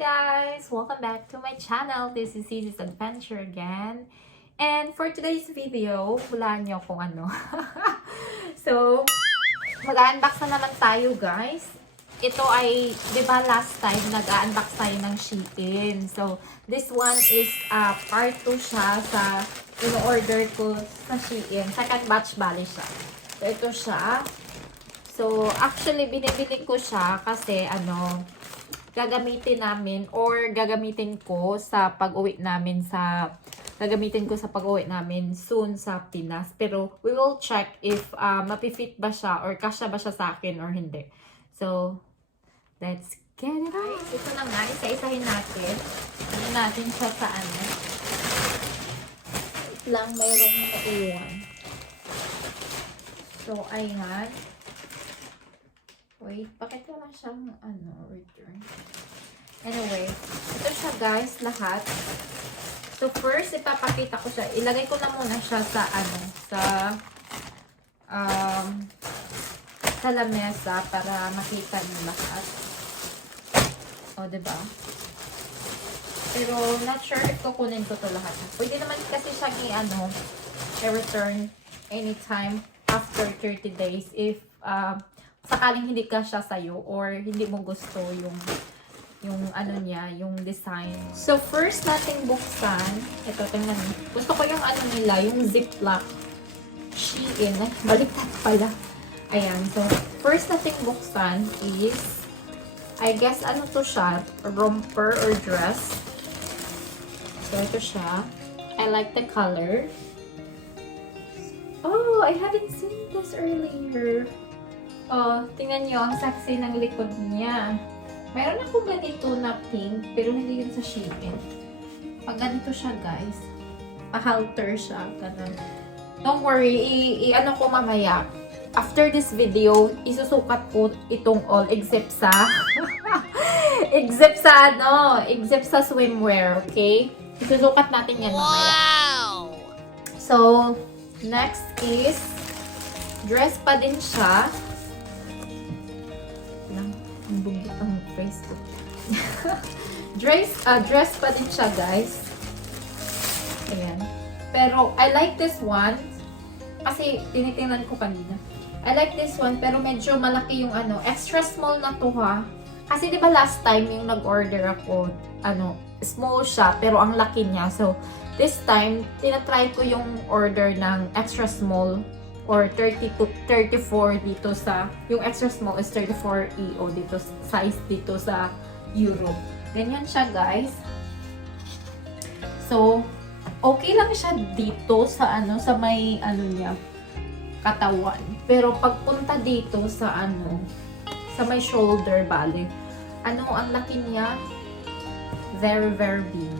guys! Welcome back to my channel. This is Cece's Adventure again. And for today's video, hulaan nyo kung ano. So, mag-unbox na naman tayo guys. Ito ay, di ba last time nag-unbox tayo ng SHEIN. So, this one is part 2 siya sa in-order ko sa SHEIN. Second batch bali siya. So, ito siya. So, actually, binibili ko siya kasi gagamitin namin or gagamitin ko sa pag-uwi namin soon sa Pinas. Pero we will check if mapifit ba siya or kasya ba siya sa akin or hindi. So, let's get it on. Ito na nga, isa-isahin natin. Ano natin siya sa ano. Wait lang, mayroong naiwan. So, ayan. Wait, bakit wala siyang return? Anyway, ito siya guys, lahat. So first, ipapakita ko siya. Ilagay ko na muna siya sa sa lamesa para makita niyo lahat. O, diba? Pero not sure if kukunin ko to lahat. Pwede naman kasi siya i-return anytime after 30 days if sakaling hindi ka siya sa'yo or hindi mo gusto yung design. So, first nating buksan. Ito, tingnan mo. Gusto ko yung nila, yung ziplock. SHEIN. Ay, baliktad pala. Ayan. So, first nating buksan is, I guess, to siya? Romper or dress. So, ito siya. I like the color. Oh, I haven't seen this earlier. Oh, tingnan nyo, ang sexy ng likod niya. Mayroon akong ganito na pink, pero hindi yun sa SHEIN. Pag ganito siya, guys, pa-halter siya. Ganun. Don't worry, i-ano ko mamaya. After this video, isusukat ko itong all except sa except sa swimwear, okay? Isusukat natin yan mamaya. Wow! So, next is dress pa din siya. Ang bugit ang face ko. Dress pa din siya, guys. Ayan. Pero, I like this one. Kasi, tinitingnan ko kanina. I like this one, pero medyo malaki yung extra small na to ha. Kasi, di ba last time yung nag-order ako, small siya, pero ang laki niya. So, this time, tinatry ko yung order ng extra small or 30 to 34 dito sa, yung extra small is 34 EO dito, size dito sa Europe. Ganyan siya, guys. So, okay lang siya dito sa sa may niya, katawan. Pero pagpunta dito sa sa may shoulder, bali, ang laki niya, very, very big.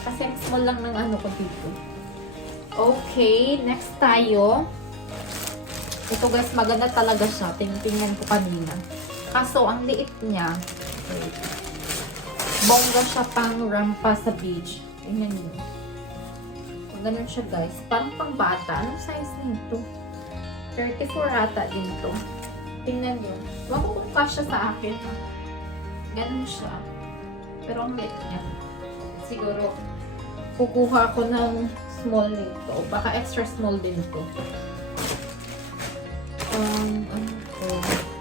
Kasi small lang ng ko dito. Okay, next tayo. Ito guys, maganda talaga siya. Tingnan ko kanina. Kaso, ang liit niya. Wait. Bongga siya pang rampa sa beach. Tingnan niyo. Ganun siya guys. Parang pang bata. Anong size nito? 34 ata din to. Tingnan niyo. Wag ko kung kasya sa akin. Ganun siya. Pero ang liit niya. Siguro, kukuha ko ng small nito. Baka extra small din to.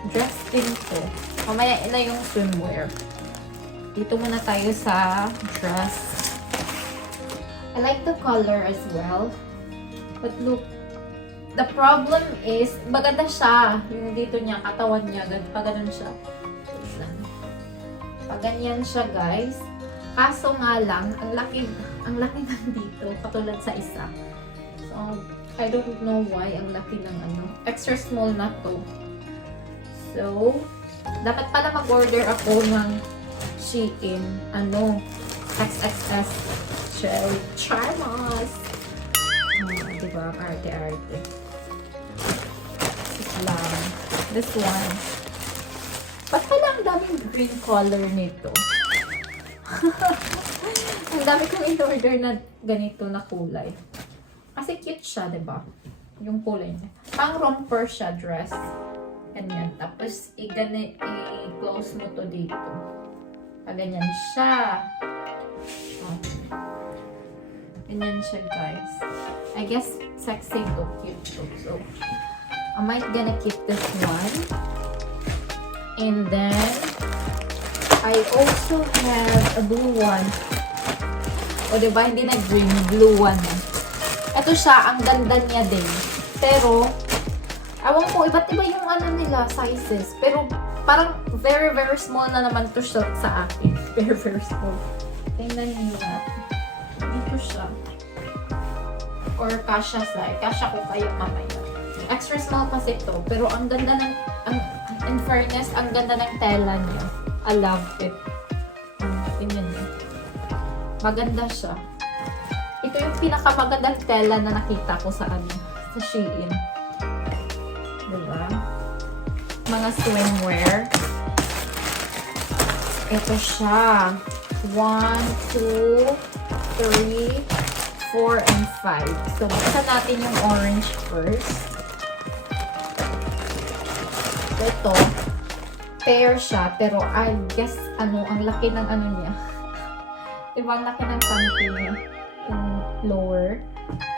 Dress din to. Mamaya na yung swimwear. Dito muna tayo sa dress. I like the color as well. But look, the problem is, maganda siya. Yung dito niya, katawan niya, pag ganun siya. Pag ganyan siya, guys. Kaso nga lang, ang laki nandito, katulad sa isa. So, I don't know why ang laki ng extra small na to. So, dapat pala mag-order ako ng SHEIN, XXS Cherry Charmas. Diba? Arte-arte. Lang. This one. Ba't pala ang daming green color nito? Ang dami kong in-order na ganito na kulay. Kasi cute siya, diba? Yung kulay niya. Pang romper siya, dress. Ganyan. Tapos, i-close mo to dito. Ganyan siya. Oh. Ganyan siya, guys. I guess sexy to, cute to. So, I might gonna keep this one. And then, I also have a blue one. O, diba? Hindi na green. Blue one. Ito siya. Ang ganda niya din. Pero, ewan ko, iba't iba yung ano nila, sizes. Pero, parang very, very small na naman to siya sa akin. Very, very small. Tingnan niyo na. Dito siya. Or kasha size. Kasha ko kayo mamaya. Extra small kasi ito. Pero ang ganda ng, in fairness, ang ganda ng tela niya. I love it. Tingnan niyo. Maganda siya. Ito yung pinakamagandang tela na nakita ko sa sa SHEIN. Diba? Mga swimwear. Ito siya. 1, 2, 3, 4, and 5. So, buksan natin yung orange first. Ito, pair siya, pero I guess, ang laki ng niya. Diba, ang laki ng panty niya. Yung lower.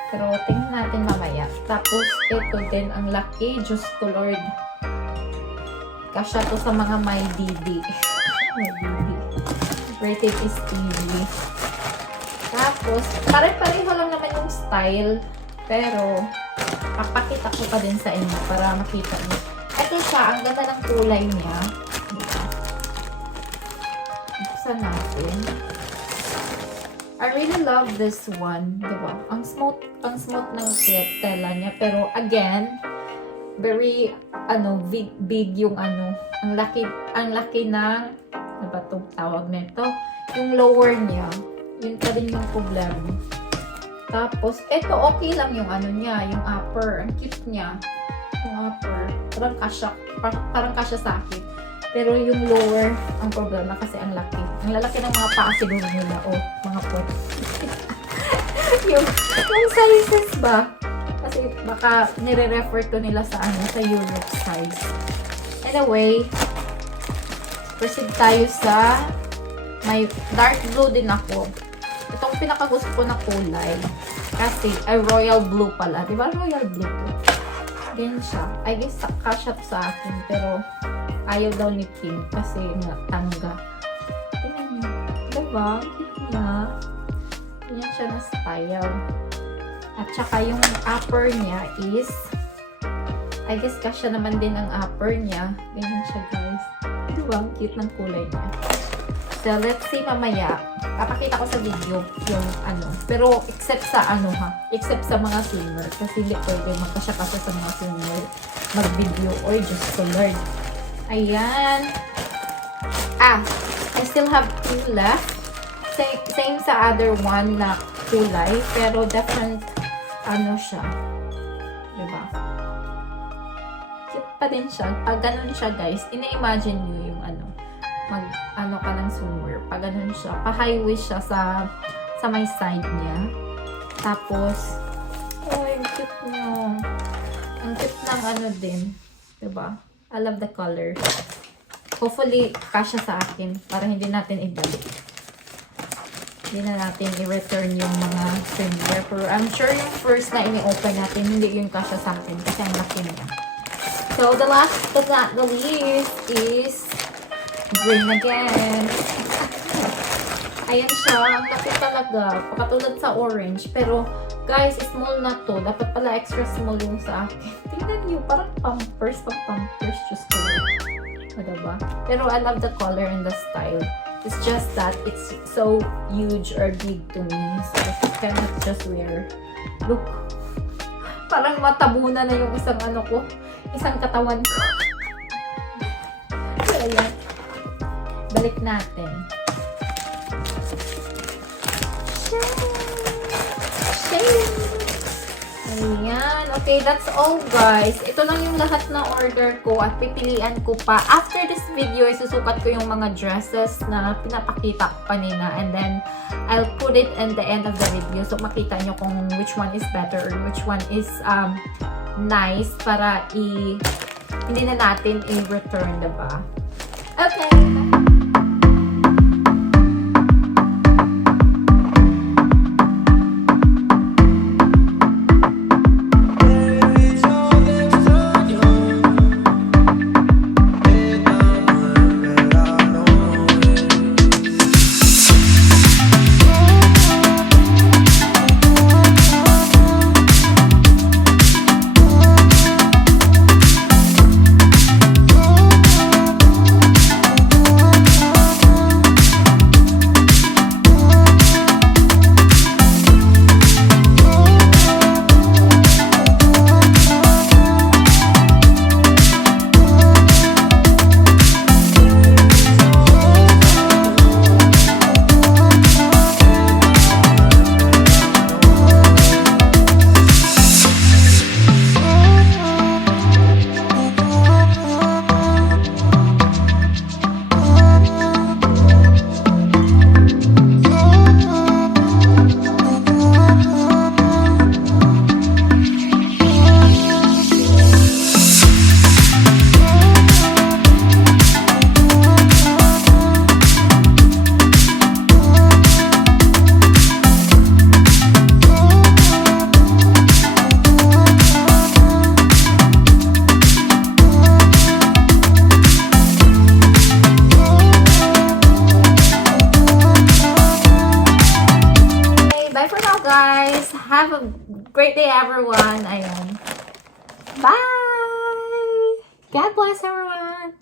Pero, tingnan natin mamaya. Tapos, ito din, ang laki. Diyos ko, Lord. Kasya to sa mga may BB. May BB. Rated is TV. Tapos, pare-pareho lang naman yung style. Pero, papakita ko pa din sa inyo para makita niyo. Ito siya, ang ganda ng kulay niya. Buksan natin. I really love this one. Diba? Ang smooth ng tela niya. Pero, again, very, big yung ang laki ng, ano ba itong tawag nito? Yung lower niya, yun pa din yung problema. Tapos, ito, okay lang yung niya, yung upper. Ang cute niya. Yung upper. Parang kasya sa akin. Pero yung lower, ang problema kasi ang laki. Ang lalaki ng mga paa siguro nila. O, mga pot. yung sizes ba? Kasi baka nire-refer to nila sa sa Europe size. Anyway, proceed tayo sa may dark blue din ako. Itong pinakagusto ko na kulay kasi ay royal blue pala. Diba royal blue to? Ganyan siya. I guess kasya to sa akin pero ayaw daw ni Kim kasi nga tangga. Tingnan niyo. Diba? Cute na. Ganyan siya na style. At saka yung upper niya is, I guess kasya naman din ang upper niya. Ganyan siya, guys. Diba? Ang cute ng kulay niya. So, let's see mamaya. Papakita ko sa video yung Pero, except sa except sa mga swimmer. Kasi hindi pwede magkasya-kasya sa mga swimmer. Mag-video. Or just to learn. Ayan. I still have 2 left. Same sa other one na kulay. Pero, different siya. Diba? Cute pa din siya. Pag ganun siya, guys, ina-imagine nyo yung ka ng swimwear. Pag ganun siya. Pa-highway siya sa may side niya. Tapos, ang cute niya. Ang cute ng din. Diba? I love the color. Hopefully, kasya sa akin para hindi natin ibalik. Hindi na natin i-return yung mga swimwear. Pero I'm sure yung first na ini-open natin, hindi yung kasya sa akin kasi ang laki niya. So, the last but not the least is green again. Ayan siya. Ang laki talaga. Pakatulad sa orange. Pero, guys, small na to. Dapat pala extra small yung sa akin. Tingnan niyo. Parang pampers. Just ko. Diba? Pero, I love the color and the style. It's just that it's so huge or big to me. So, I cannot just wear. Look. Parang matabunan na yung isang ko. Isang katawan ko. So, ayan. Balik natin. SHEIN! Ayan. Okay, that's all, guys. Ito lang yung lahat na order ko at pipilian ko pa. After this video, isusukat ko yung mga dresses na pinapakita ko kanina. And then, I'll put it in the end of the video. So, makita nyo kung which one is better or which one is nice para hindi na natin i-return, diba? Okay! guys. Have a great day, everyone. Ayan. Bye! God bless everyone!